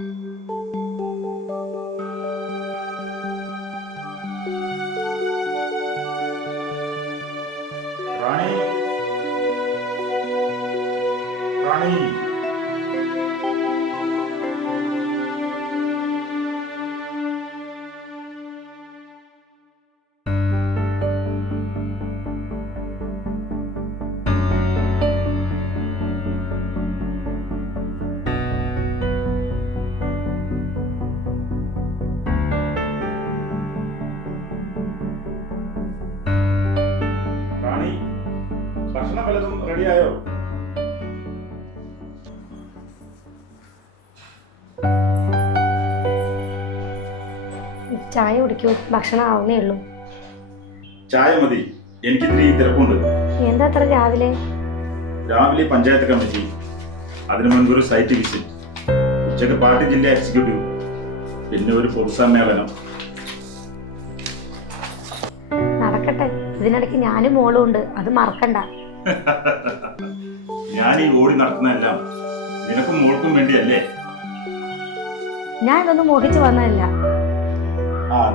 റാണി റാണി റാണി ഭക്ഷണം വല്ലതും റെഡിയായോ? ചായ കുടിക്കൂ, ഭക്ഷണം ആവുന്നേ ഉള്ളൂ. ചായ മതി, എനിക്ക് ഇത്തിരി തിരക്കുണ്ട്. എന്താ അത്ര രാവിലെ? രാവിലെ പഞ്ചായത്ത് കമ്മിറ്റി, അതിനു മുൻപ് ഒരു സൈറ്റ് വിസിറ്റ്, ഉച്ചക്ക് പാർട്ടി ജില്ലാ എക്സിക്യൂട്ടീവ്, പിന്നെ ഒരു പൊതുസമ്മേളനം. നടക്കട്ടെ, ഇതിനിടയ്ക്ക് ഞാനും മോളും ഉണ്ട്, അത് മറക്കണ്ട. ഞാൻ ഈ ഓടി നടക്കുന്നതെല്ലാം നിനക്കും മോൾക്കും വേണ്ടിയല്ലേ? ഞാൻ ഇതൊന്നും മോഹിച്ചു വന്നതല്ല.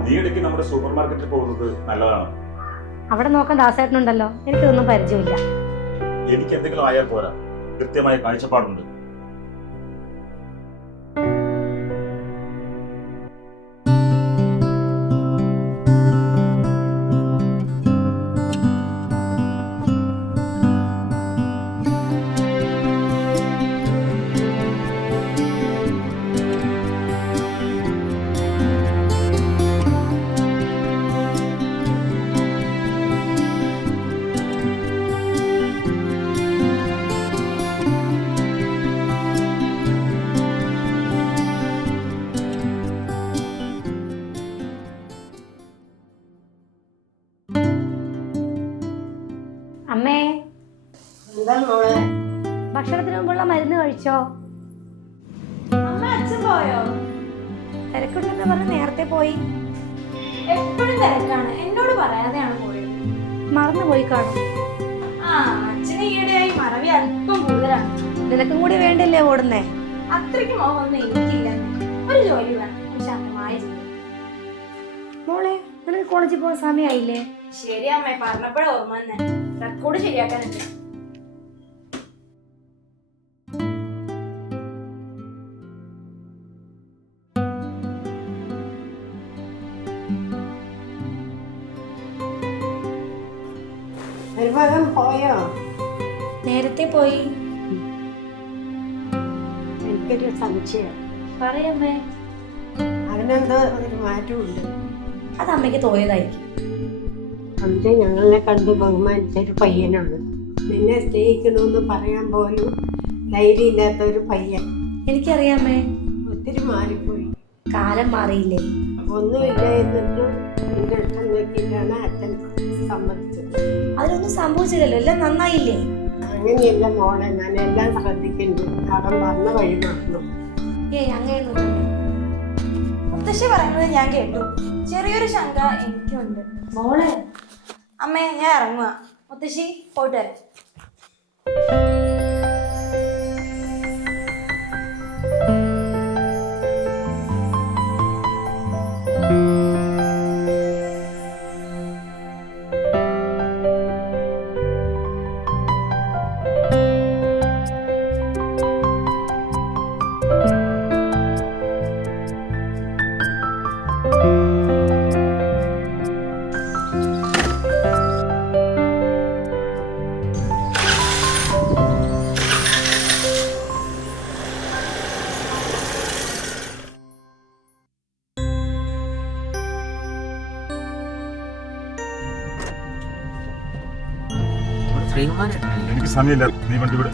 നീ ഇടയ്ക്ക് നമ്മുടെ സൂപ്പർ മാർക്കറ്റിൽ പോകുന്നത് നല്ലതാണ്. അവിടെ നോക്കാൻ ദാസേട്ടനുണ്ടല്ലോ, എനിക്കിതൊന്നും പരിചയമില്ല. എനിക്ക് എന്തെങ്കിലും ആയാൽ പോരാ, കൃത്യമായ കാഴ്ചപ്പാടുണ്ട്. അമ്മേ, എന്താ മോളെ? ഭക്ഷണത്തിന് മുമ്പുള്ള മരുന്ന് കഴിച്ചോ? അമ്മ അച്ഛൻ പോയോ? തിരക്കുണ്ടെന്ന് പറഞ്ഞ് നേരത്തെ പോയി. എപ്പോഴും തിരക്കാണ്, എന്നോട് പറയാതെയാണ് പോയത്. മറന്നുപോയി കാണും. അച്ഛന് ഈയിടെയായി മറവി അല്പം കൂടുതലാണ്. നിനക്കും കൂടി വേണ്ടല്ലേ ഓടുന്നേ? അത്രയ്ക്ക് മോഹമൊന്നും എനിക്കില്ല. ഒരു ജോലി വേണം, ഒരു ശാന്തമായ ജോലി. മോളെ, നിനക്ക് കോളേജിൽ പോകാൻ സമയമായില്ലേ? ശരി അമ്മേ, പറഞ്ഞപ്പോഴേ ഓർമ്മ തന്നെ. റെക്കോർഡ് ശരിയാക്കാനുണ്ട്. നിർവാഹം പോയോ? നേരത്തെ പോയി. എനിക്കൊരു സംശയം. പറയമ്മേ. അതിനെന്തോ ഒരു മാറ്റമുണ്ട്. അത് അമ്മയ്ക്ക് തോന്നിയതായിരിക്കും. അന്ന് ഞങ്ങളെ കണ്ട് ബഹുമാനിച്ചൊരു പയ്യനാണ്. നിന്നെ സ്നേഹിക്കണമെന്ന് പറയാൻ പോലും ധൈര്യമില്ലാത്ത ഒരു പയ്യൻ. എനിക്കറിയാമേ. ഒത്തിരി മാറിപ്പോയി. കാലം മാറിയില്ലേ? ഒന്നുമില്ല എന്നിട്ടും നിന്റെ ഇഷ്ടം നോക്കിയിട്ടാണ് അച്ഛൻ സമ്മതിച്ചത്. അതിലൊന്നും സംഭവിച്ചില്ലല്ലോ, എല്ലാം നന്നായില്ലേ? അങ്ങനെയല്ല മോളെ, ഞാൻ എല്ലാം ശ്രദ്ധിക്കുന്നുണ്ട്. അവൻ വന്ന വഴി മാറണം. അങ്ങനെയൊന്നും മുത്തശ്ശി പറയുന്നത് ഞാൻ കേട്ടു. ചെറിയൊരു ശങ്ക എനിക്കുണ്ട്. മോളെ. അമ്മേ, ഞാൻ ഇറങ്ങുക. മുത്തശ്ശി പോയിട്ട് വരാം. എനിക്ക് സമയമില്ല, നീ വണ്ടി വിട്.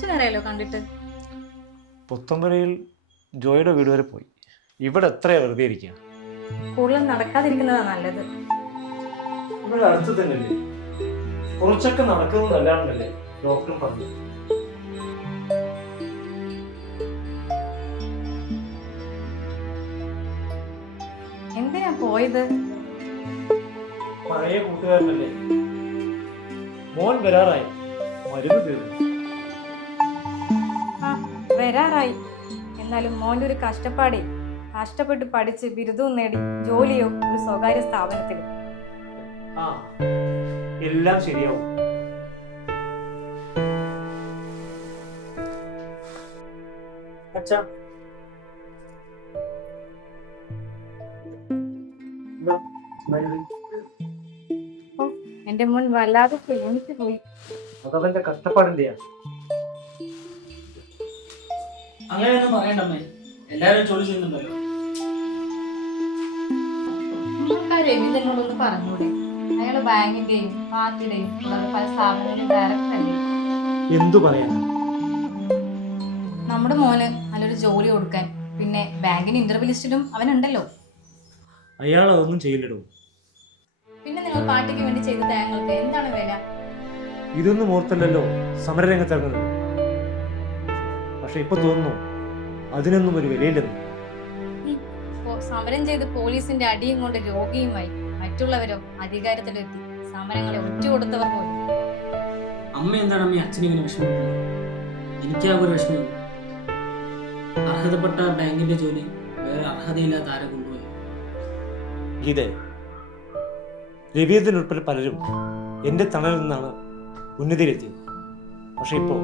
കുറച്ചു നേരമല്ലോ കണ്ടിട്ട്. പുത്തമ്പരയിൽ ജോയുടെ വീട് വരെ പോയി. ഇവിടെ എത്രയാ വെറുതെ ഇരിക്കുക? കൂടുതൽ നടക്കാതിരിക്കുന്നതാ നല്ലത്. ഇവിടെ അടുത്ത് തന്നെയല്ലേ, കുറച്ചൊക്കെ നടക്കുന്നത് നല്ലതാണല്ലേ ഡോക്ടറും പറഞ്ഞു. എന്തിനാ പോയത്? പഴയ കൂട്ടുകാരനല്ലേ, മോൻ വരാറായി, മരുന്ന് തീർന്നു. ആ വരാറായി. എന്നാലും മോൻ്റെ ഒരു കഷ്ടപ്പാടേ, കഷ്ടപ്പെട്ട് പഠിച്ച് ബിരുദവും നേടി ജോലിയോ ഒരു സ്വകാര്യ സ്ഥാപനത്തിലും. ആ എല്ലാം ശരിയാവും. അച്ഛാ എന്റെ മോൻ വല്ലാതെ ക്ഷീണിച്ചു പോയി. അതവന്റെ കഷ്ടപ്പാടിന്റെയാ. അങ്ങനെയൊന്നും പറയണ്ടമ്മേ, എല്ലാരും ജോലി ചെയ്യുന്നുണ്ടല്ലോ. രവീന്ദ്രനോടൊന്ന് പറഞ്ഞൂടെ? അയാള് ബാങ്കിന്റെയും പാർട്ടിയുടെയും പല സ്ഥാപനങ്ങളുടെയും ഡയറക്ടർ അല്ലേ? എന്തു പറയാനാ? നമ്മുടെ മോന് നല്ലൊരു ജോലി കൊടുക്കാൻ, പിന്നെ ബാങ്കിന് ഇന്റർവ്യൂ ലിസ്റ്റിലും അവനുണ്ടല്ലോ. അയാൾ അതൊന്നും ചെയ്യില്ലടോ. പിന്നെ നിങ്ങൾ പാർട്ടിക്ക് വേണ്ടി ചെയ്ത ത്യാഗങ്ങൾക്ക് എന്താണ് വില? ഇതൊന്നും ഓർത്തല്ലോ സമരരംഗത്ത് ഇറങ്ങുന്നത്. പക്ഷെ ഇപ്പൊ തോന്നുന്നു അതിനൊന്നും ഒരു വിലയില്ലെന്ന്. സമരം ചെയ്ത് പോലീസിന്റെ അടിയും കൊണ്ട് രോഗിയുമായി, മറ്റുള്ളവരോ അധികാരത്തിലെത്തി സമരങ്ങളെ ഒറ്റുകൊടുത്തവർ പോലും. അമ്മ എന്താണ് അമ്മ അച്ഛനെ ഇങ്ങനെ വിഷമിക്കുന്നത്? എനിക്കാ ഒരു വിഷമം. അർഹതപ്പെട്ട ബാങ്കിന്റെ ജോലി വേറെ അർഹതയില്ലാത്ത ആരെ കൊണ്ടുപോയി. ഗീതേ, രവീന്ദ്രൻ ഉൾപ്പെടെ പലരും എൻ്റെ തണലിൽ നിന്നാണ് ഉന്നതിയിലെത്തിയത്. പക്ഷെ ഇപ്പോ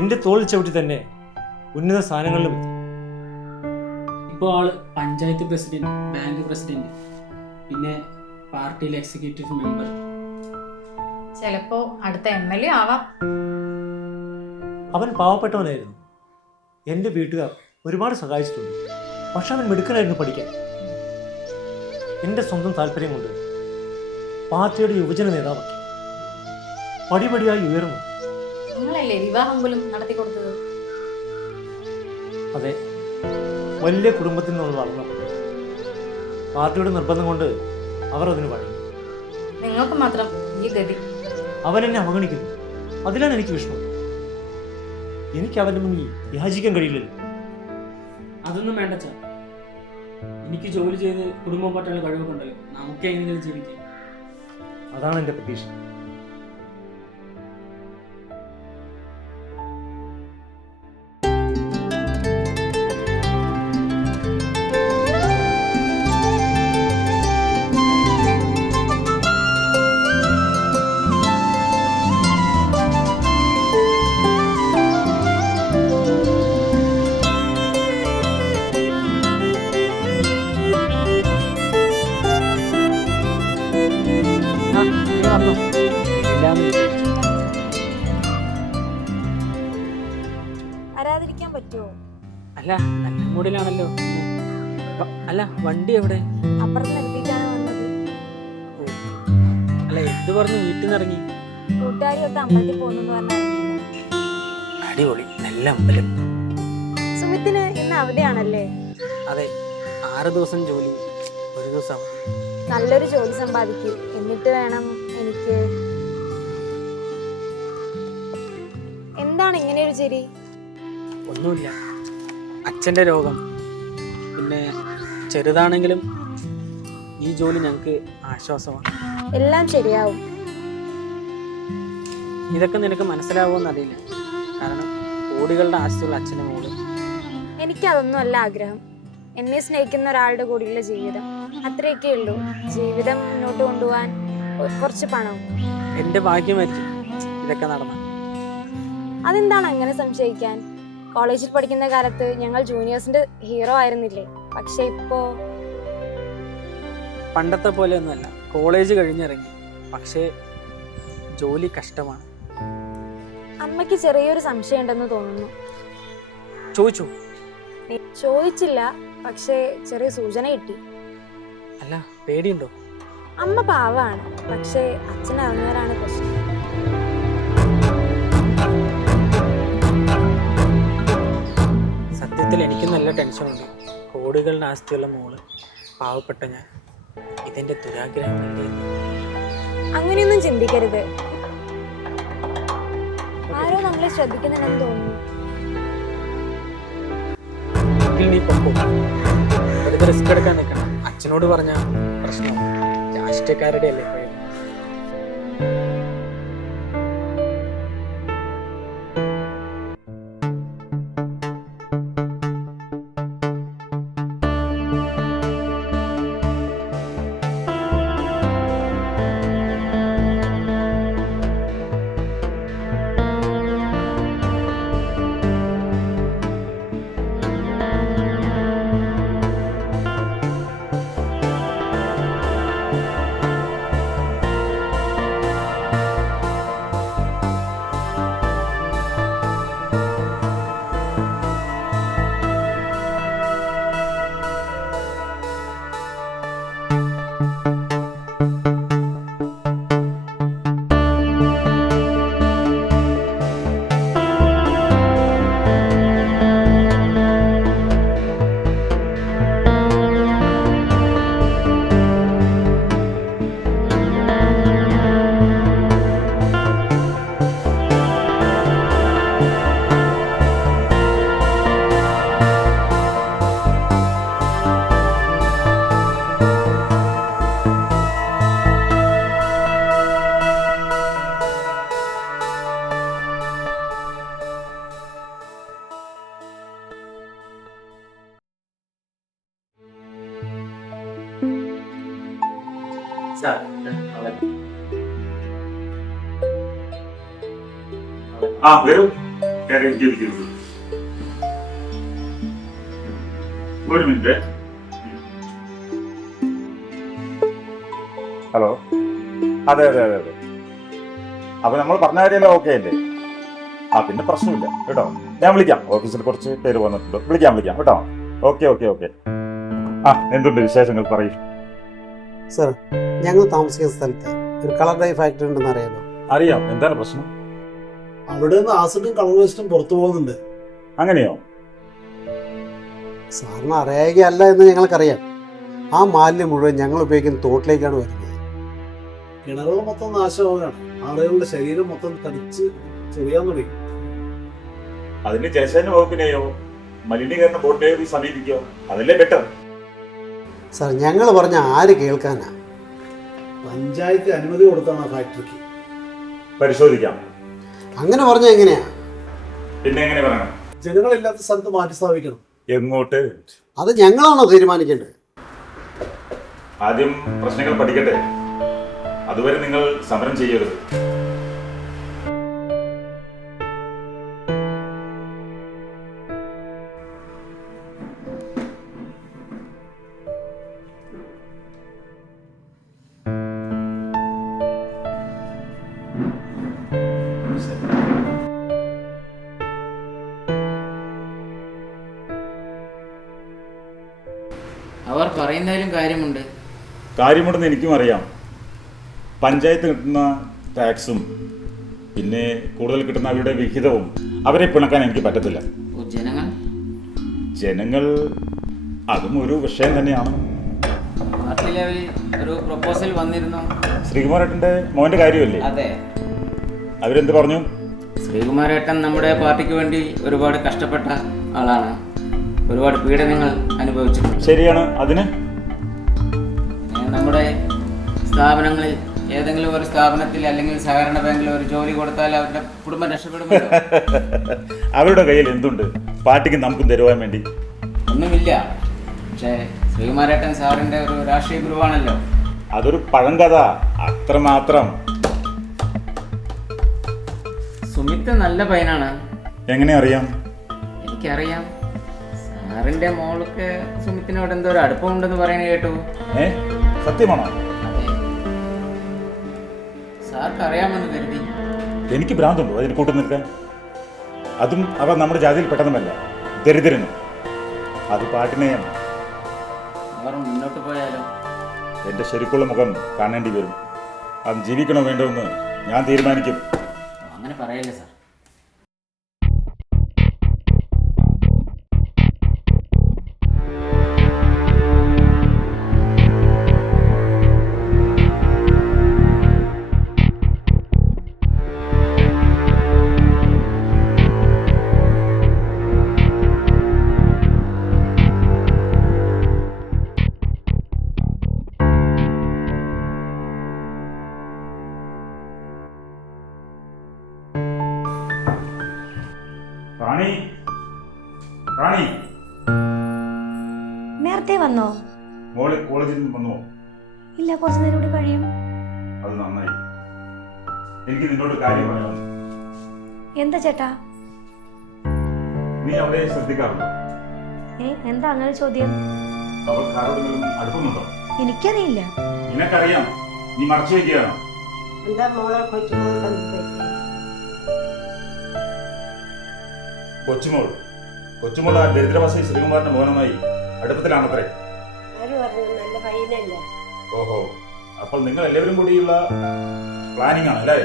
എൻ്റെ തോളിൽ ചവിട്ടി തന്നെ ഉന്നത സ്ഥാനങ്ങളിലും എത്തി. ഇപ്പോൾ ആള് പഞ്ചായത്ത് പ്രസിഡന്റ്, ബാങ്ക് പ്രസിഡന്റ്, പിന്നെ പാർട്ടിയിലെ എക്സിക്യൂട്ടീവ് മെമ്പർ. ചിലപ്പോ അടുത്ത MLA ആവാം. അവൻ പാവപ്പെട്ടവനായിരുന്നു. എൻ്റെ വീട്ടുകാർ ഒരുപാട് സഹായിച്ചിട്ടുണ്ട്. പക്ഷെ അവൻ മിടുക്കനായിരുന്നു പഠിക്കാൻ. എൻ്റെ സ്വന്തം താല്പര്യം കൊണ്ട് പാർട്ടിയുടെ യുവജന നേതാവാക്കി. പടിപടിയായി ഉയർന്നു. നിങ്ങളല്ലേ വിവാഹം പോലും നടത്തി കൊടുത്തത്? അതെ, വലിയ കുടുംബത്തിൽ നിന്നുള്ള വളർന്നു. പാർട്ടിയുടെ നിർബന്ധം കൊണ്ട് അവർ അതിന് വഴങ്ങി. നിങ്ങൾക്ക് മാത്രം ഈ ഗതി. അവൻ എന്നെ അവഗണിക്കുന്നു. അതിലാണ് എനിക്ക് വിഷമം. എനിക്ക് അവൻ്റെ മുന്നിൽ യാചിക്കാൻ കഴിയില്ലല്ലോ. അതൊന്നും വേണ്ട ചാ. എനിക്ക് ജോലി ചെയ്ത് കുടുംബം പറ്റാനുള്ള കഴിവൊക്കെ ഉണ്ടല്ലോ. നമുക്ക് എങ്ങനെയെങ്കിലും ജീവിക്കാം. അതാണ് എൻ്റെ പ്രതീക്ഷ. വരാതിരിക്കാൻ പറ്റുമോ? അല്ല, നല്ല മൂഡിലാണല്ലോ. അല്ല, വണ്ടി എവിടെ? അപ്പുറത്ത് നിർത്തിയിട്ടാണ് വന്നത്. അല്ല, എന്ത് പറഞ്ഞു വീട്ടിൽ നിന്ന് ഇറങ്ങി? കൂട്ടുകാരിയൊക്കെ അമ്പലത്തിൽ പോകുന്നു പറഞ്ഞാൽ. അടിപൊളി, നല്ല അമ്പലം. സുമിത്തിന് ഇന്ന് അവധിയാണല്ലേ? അതെ, 6 ദിവസം ജോലി, 1 ദിവസം അവധി. നല്ലൊരു ജോലി സമ്പാദിക്കും, എന്നിട്ട് വേണം എനിക്ക്. എന്താണ് ഇങ്ങനെ ഒരു ചിരി? ഒന്നുമില്ല, അച്ഛൻ്റെ രോഗം. പിന്നെ ചെറുതാണെങ്കിലും ഈ ജോലി ഞങ്ങൾക്ക് ആശ്വാസമാണ്. എല്ലാം ശരിയാവും. ഇതൊക്കെ നിനക്ക് മനസ്സിലാവുമെന്ന് അറിയില്ല. കാരണം കോടികളുടെ ആസ്തിയുള്ള അച്ഛൻ്റെ മോള്. എനിക്കതൊന്നും അല്ല ആഗ്രഹം. എന്നെ സ്നേഹിക്കുന്ന ഒരാളുടെ കൂടെയുള്ള ജീവിതം, അത്രയൊക്കെ ഉള്ളൂ. ജീവിതം മുന്നോട്ട് കൊണ്ടുപോകാൻ കുറച്ച് പണവും. എൻ്റെ ഭാഗ്യമായിരിക്കും ഇതൊക്കെ നടന്ന. അതെന്താണ് അങ്ങനെ സംശയിക്കാൻ? കോളേജിൽ പഠിക്കുന്ന കാലത്ത് ഞങ്ങൾ ജൂനിയേഴ്സിന്റെ ഹീറോ ആയിരുന്നില്ലേ? പക്ഷെ ഇപ്പോ പണ്ടത്തെ പോലെയൊന്നുമല്ല. കോളേജ് കഴിഞ്ഞിറങ്ങി, പക്ഷേ ജോലി കഷ്ടമാണ്. അമ്മയ്ക്ക് ചെറിയൊരു സംശയം ഉണ്ടെന്ന് തോന്നുന്നു. ചോദിച്ചു? ചോദിച്ചില്ല, പക്ഷേ ചെറിയ സൂചന കിട്ടി. അല്ല, പേടിയുണ്ടോ? അമ്മ പാവാണ്, പക്ഷേ അച്ഛൻ അറിഞ്ഞവരാണ് പ്രശ്നം. നല്ല ടെൻഷനുണ്ട്. കോടികളുടെ ആസ്തിയുള്ള മോള്, പാവപ്പെട്ട ഞാൻ, ഇതെന്റെ ദുരാഗ്രഹമല്ലേ എന്ന്. അങ്ങനെയൊന്നും ചിന്തിക്കരുത്. ആരോ നമ്മളെ ശ്രദ്ധിക്കുന്നുണ്ടെന്ന് തോന്നുന്നു. എങ്കിൽ നീ പൊക്കോ, വെറുതെ റിസ്ക് എടുക്കാൻ നിൽക്കണം. അച്ഛനോട് പറഞ്ഞ പ്രശ്നം രാഷ്ട്രീയക്കാരുടെ അല്ലേ പ്രയോജനം. ആ വരൂ, കയറി ഇരിക്കൂ. ഒരു മിനിറ്റ്. ഹലോ, അതെ അതെ അതെ അതെ. അപ്പൊ നമ്മൾ പറഞ്ഞ കാര്യമെല്ലാം ഓക്കെ അല്ലേ? ആ പിന്നെ പ്രശ്നമില്ല കേട്ടോ. ഞാൻ വിളിക്കാം, ഓഫീസിൽ കുറച്ച് പേര് വന്നിട്ടുണ്ട്. വിളിക്കാം കേട്ടോ. Okay okay okay. ആ എന്തുണ്ട് വിശേഷങ്ങൾ, പറയൂ. സർ, ഞങ്ങൾ താമസിക്കുന്ന സ്ഥലത്ത് ഒരു കളർ ഡൈ ഫാക്ടറി ഉണ്ടെന്ന് അറിയാലോ? അറിയാം. എന്താണ് പ്രശ്നം? അവിടെ നിന്ന് ആസിഡും കളർ വേസ്റ്റും പുറത്തു പോകുന്നുണ്ട്. അങ്ങനെയോ? സാറിന് അറിയുകയല്ല എന്ന് ഞങ്ങൾക്കറിയാം. ആ മാലിന്യം മുഴുവൻ ഞങ്ങൾ ഉപയോഗിക്കുന്ന തോട്ടിലേക്കാണ് വരുന്നത്. കിണറുകൾ മൊത്തം നാശമാവുകയാണ്. ആളുകളുടെ ശരീരം മൊത്തം തടിച്ച് ചെറിയാൻ തുടങ്ങി. അതിന് ജലസേന വകുപ്പിനെയോ മലിനീകരണ ബോർഡിനെയോ സമീപിക്കോ, അതല്ലേ ബെറ്റർ. സാർ, ഞങ്ങൾ പറഞ്ഞ ആര് കേൾക്കാനാ? പഞ്ചായത്ത് അനുമതി കൊടുത്താണ് ആ ഫാക്ടറിക്ക്. പരിശോധിക്കാം. അങ്ങനെ പറഞ്ഞാൽ എങ്ങനെയാ? പിന്നെ എങ്ങനെ പറയണം? ജനങ്ങളില്ലാത്ത സ്ഥലത്ത് മാറ്റി സ്ഥാപിക്കണം. എങ്ങോട്ട്? അത് ഞങ്ങളാണോ തീരുമാനിക്കേണ്ടത്? ആദ്യം പ്രശ്നങ്ങൾ പഠിക്കട്ടെ, അതുവരെ നിങ്ങൾ സമരം ചെയ്യരുത്. അവർ പറയുന്നതിലും കാര്യമുണ്ടെന്ന് എനിക്കും അറിയാം. പഞ്ചായത്ത് കിട്ടുന്ന ടാക്സും പിന്നെ കൂടുതൽ കിട്ടുന്ന അവരുടെ വിഹിതവും അവരെ പിണക്കാൻ എനിക്ക് പറ്റത്തില്ല. ജനങ്ങൾ അതും ഒരു വിഷയം തന്നെയാണ്. ഒരു പ്രൊപ്പോസൽ വന്നിരുന്നു. ശ്രീകുമാരേട്ടൻ്റെ മോൻ്റെ കാര്യമല്ലേ? അതെ. അവരെന്ത് പറഞ്ഞു? ശ്രീകുമാരേട്ടൻ നമ്മുടെ പാർട്ടിക്ക് വേണ്ടി ഒരുപാട് കഷ്ടപ്പെട്ട ആളാണ്. ഒരുപാട് പീഡനങ്ങൾ അനുഭവിച്ചിട്ടുണ്ട്. ശരിയാണ്. അതിന് നമ്മുടെ സ്ഥാപനങ്ങളിൽ ഏതെങ്കിലും ഒരു സ്ഥാപനത്തിൽ അല്ലെങ്കിൽ സഹകരണ ബാങ്കിൽ ഒരു ജോലി കൊടുത്താൽ അവരുടെ കുടുംബം രക്ഷപ്പെടുമല്ലോ. അവരുടെ കയ്യിൽ എന്തുണ്ട് പാർട്ടിക്ക് നമുക്കും തരുവാൻ വേണ്ടി? ഒന്നുമില്ല. പക്ഷേ ശ്രീകുമാരേട്ടൻ സാറിന്റെ ഒരു രാഷ്ട്രീയ ഗുരുവാണല്ലോ. അതൊരു പഴങ്കഥ, അത്രമാത്രം. സുമിത്ത് നല്ല പയ്യനാണ്. എങ്ങനെ അറിയാം? എനിക്കറിയാം. സാറിന്റെ മോൾക്ക് സുമിത്തിനോട് എന്തോ ഒരു അടുപ്പമുണ്ടെന്ന് പറയുന്നത് കേട്ടു. സത്യമാണോ? അതെ. സാർക്ക് അറിയാമെന്ന് കരുതി. എനിക്ക് ഭ്രാന്തുണ്ടോ അതിന് കൂട്ടു നിൽക്കാൻ? അതും അവർ നമ്മുടെ ജാതിയിൽ പെട്ടതുമല്ല, ദരിദ്രനും. അത് പാട്ടിനെയാണ്. അവർ മുന്നോട്ട് പോയാലോ? എൻ്റെ ശരിക്കുള്ള മുഖം കാണേണ്ടി വരും. അത് ജീവിക്കണോ വേണ്ടോ എന്ന് ഞാൻ തീരുമാനിക്കും. അങ്ങനെ പറയല്ലേ സാർ. റാണി റാണി നേരത്തെ വന്നോ? മോള് കോളേജിൽ നിന്ന് വന്നോ? ഇല്ല, കുറച്ചു നേരം കൂടി കഴിയും. അത് നന്നായി. എനിക്ക് നിന്നോട് കാര്യം പറയാം. എന്താ ചേട്ടാ? നീ അവളെ ശ്രദ്ധിക്കാറുണ്ടോ? എന്താ അങ്ങനെ ചോദ്യം? അവൾക്ക് ആരോടെങ്കിലും അടുപ്പമുണ്ടോ? എനിക്കറിയില്ല. നിനക്കറിയാം, നീ മറച്ചു വയ്ക്കുകയാണ്. എന്താ മോളെ കൊച്ചുമോൾ കൊച്ചുമോൾ ആ ദരിദ്രവാസി ശ്രീകുമാറിന്റെ മോനുമായി അടുപ്പത്തിലാണത്രേ. ആര് പറഞ്ഞു? നല്ല പയ്യനല്ലേ. ഓഹോ, അപ്പോൾ നിങ്ങൾ എല്ലാവരും കൂടിയുള്ള പ്ലാനിങ് ആണ് അല്ലേ?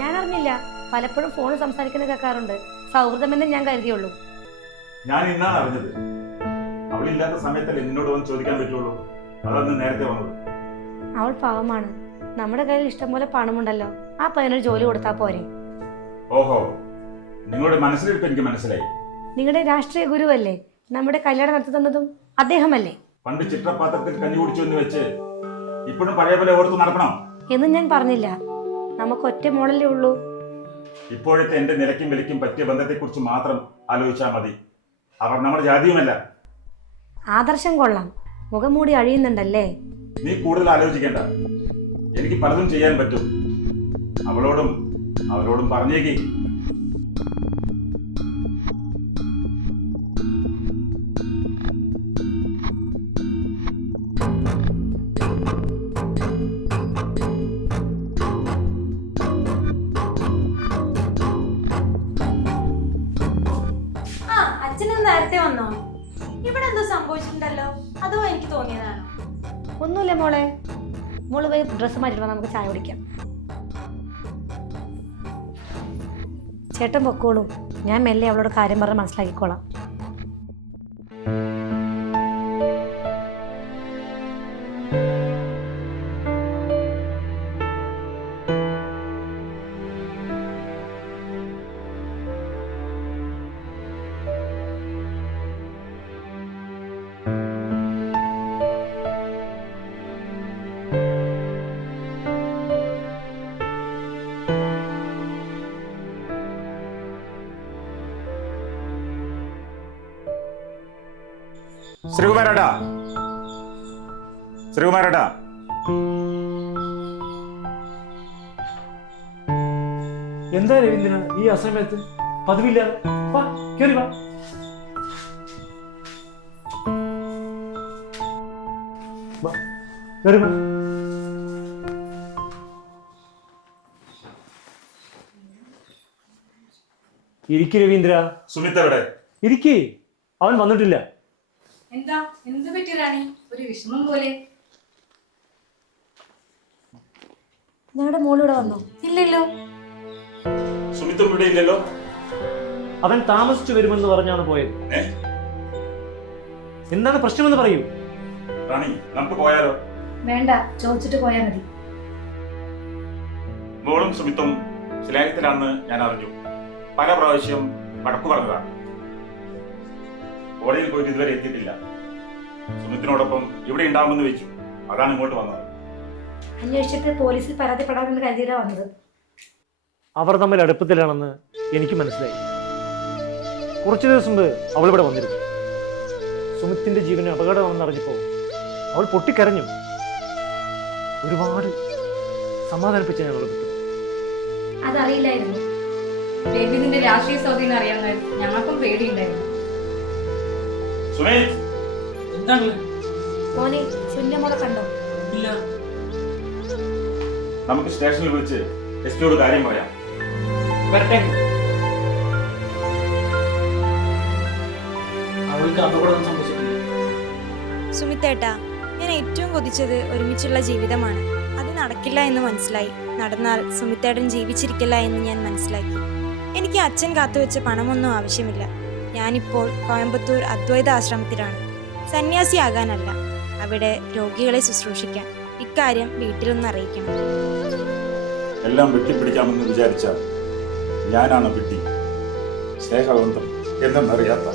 ഞാൻ അറിഞ്ഞില്ല. പലപ്പോഴും ഫോണിൽ സംസാരിക്കുന്നത് കേൾക്കാറുണ്ട്. സൗഹൃദമെന്ന് ഞാൻ കരുതിയുള്ളൂ. ഞാൻ ഇന്നാണ് അറിഞ്ഞത്. അവളില്ലാത്ത സമയത്തല്ലേ എന്നോട് വന്ന് ചോദിക്കാൻ പറ്റുള്ളൂ. അതന്ന് നേരത്തെ വന്നത്. അവൾ പാവമാണ്. നമ്മുടെ കയ്യിൽ ഇഷ്ടംപോലെ പണമുണ്ടല്ലോ. ആ പയ്യനൊരു ജോലി കൊടുത്താൽ പോരെ? ഓഹോ, നിങ്ങളുടെ മനസ്സിലിരിപ്പ് എനിക്ക് മനസ്സിലായി. നിങ്ങളുടെ രാഷ്ട്രീയ ഗുരുവല്ലേ? നമ്മുടെ കല്യാണം നടത്തി തന്നതും അദ്ദേഹമല്ലേ? പണ്ട് ചിത്രപാത്രത്തിൽ കഞ്ഞി കുടിച്ചു എന്ന് വെച്ച് ഇപ്പോഴും പഴയ പോലെ ഓർത്ത് നടക്കണം എന്നും ഞാൻ പറഞ്ഞില്ല. നമുക്ക് ഒറ്റ മോളല്ലേ ഉള്ളൂ. ഇപ്പോഴത്തെ എന്റെ നിലയ്ക്കും വിലയ്ക്കും പറ്റിയ ബന്ധത്തെക്കുറിച്ച് മാത്രം ആലോചിച്ചാൽ മതി. അവർ നമ്മുടെ ജാതിയുമല്ല. ആദർശം കൊള്ളാം. മുഖം മൂടി അഴിയുന്നുണ്ടല്ലേ? നീ കൂടുതൽ ആലോചിക്കേണ്ട. എനിക്ക് പലതും ചെയ്യാൻ പറ്റും. അവരോടും പറഞ്ഞേക്ക്. ആ, അച്ഛനും നേരത്തെ വന്നോ? ഇവിടെ എന്തോ സംഭവിച്ചിട്ടുണ്ടല്ലോ. അതോ എനിക്ക് തോന്നിയതാണോ? ഒന്നുമില്ല മോളെ. മോള് പോയി ഡ്രസ്സ് മാറ്റിട്ട് നമുക്ക് ചായ കുടിക്കാം. ചേട്ടൻ പൊക്കോളൂ. ഞാൻ മെല്ലെ അവളോട് കാര്യം പറഞ്ഞ് മനസ്സിലാക്കിക്കോളാം. ശ്രീകുമാരേട്ടാ, എന്താ രവീന്ദ്രൻ ഈ അസമയത്ത്? പതിവില്ല. വാ, കേറി വാ. കേറി വാ. ഇരിക്ക് രവീന്ദ്ര. സുമിത് എവിടെ? ഇരിക്ക്. അവൻ വന്നിട്ടില്ല. എന്താ, എന്ത് പറ്റി റാണി? ഒരു വിഷമം പോലെ. ഞങ്ങളുടെ മോളിവിടെ വന്നോ? ഇല്ലല്ലോ. സുമിത് ഇവിടെ ഇല്ലല്ലോ. അവൻ താമസിച്ചു വരുമെന്ന് പറഞ്ഞാണ് പോയത്. എന്താണ് പ്രശ്നമെന്ന് പറയൂ. റാണി, നമുക്ക് പോയാലോ? വേണ്ട, ചോദിച്ചിട്ട് പോയാൽ മതി. മോളും സുമിത്തും സ്നേഹത്തിലാണെന്ന് ഞാൻ അറിഞ്ഞു. പല പ്രാവശ്യം വഴക്കു പറഞ്ഞതാണ്. കോളേജിൽ പോയിട്ട് ഇതുവരെ എത്തിയിട്ടില്ല. സുമിത്തിനോടൊപ്പം ഇവിടെ ഉണ്ടാവുമെന്ന് വെച്ചു. അതാണ് ഇങ്ങോട്ട് വന്നത്. അന്വേഷിച്ചിട്ട് പോലീസിൽ പരാതിപ്പെടാമെന്ന് കരുതിയിട്ടാ വന്നത്. അവർ തമ്മിൽ അടുപ്പത്തിലാണെന്ന് എനിക്ക് മനസ്സിലായി. കുറച്ചു ദിവസം മുമ്പ് അവൾ ഇവിടെ വന്നിരുന്നു. സുമിത്തിന്റെ ജീവന് അപകടമാണെന്ന് അറിഞ്ഞപ്പോൾ അവൾ പൊട്ടിക്കരഞ്ഞു. ഒരുപാട് സമാധാനിപ്പിച്ച് ഞങ്ങൾ വിട്ടു. അതറിയില്ലായിരുന്നു. രവീന്ദ്രന്റെ രാഷ്ട്രീയ സ്വാധീനം അറിയാമായിരുന്നു. ഞങ്ങൾക്കും പേടിയുണ്ടായിരുന്നു. സുമിത്, എന്താണ്? മോനെ, സുന്യമോളെ കണ്ടോ? ഇല്ല. നമുക്ക് സ്റ്റേഷനിൽ വിളിച്ച് എസ്പിയോട് കാര്യം പറയാം. വരട്ടെ. അവൾക്ക് അപകടം സംഭവിച്ചിട്ടില്ല. സുമിത്തേട്ടാ, ഞാൻ ഏറ്റവും കൊതിച്ചത് ഒരുമിച്ചുള്ള ജീവിതമാണ്. അത് നടക്കില്ല എന്ന് മനസ്സിലായി. നടന്നാൽ സുമിത്തേട്ടൻ ജീവിച്ചിരിക്കില്ല എന്ന് ഞാൻ മനസ്സിലാക്കി. എനിക്ക് അച്ഛൻ കാത്തുവെച്ച പണമൊന്നും ആവശ്യമില്ല. ഞാനിപ്പോൾ കോയമ്പത്തൂർ അദ്വൈത ആശ്രമത്തിലാണ്. സന്യാസിയാകാനല്ല, അവിടെ രോഗികളെ ശുശ്രൂഷിക്കാൻ. ഇക്കാര്യം വീട്ടിലൊന്ന് അറിയിക്കണം. എല്ലാം വെട്ടിപ്പിടിക്കാമെന്ന് വിചാരിച്ച ഞാനാണ് വിട്ടി. സ്നേഹബന്ധം എന്തെന്നറിയാത്ത.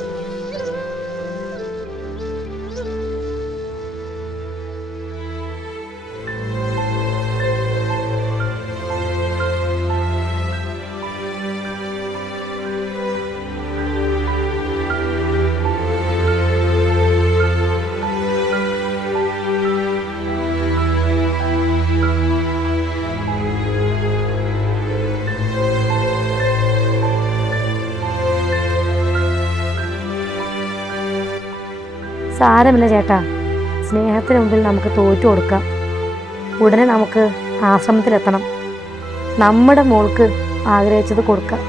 സാരമില്ല ചേട്ടാ, സ്നേഹത്തിന് മുമ്പിൽ നമുക്ക് തോറ്റു കൊടുക്കാം. ഉടനെ നമുക്ക് ആശ്രമത്തിലെത്തണം. നമ്മുടെ മോൾക്ക് ആഗ്രഹിച്ചത് കൊടുക്കാം.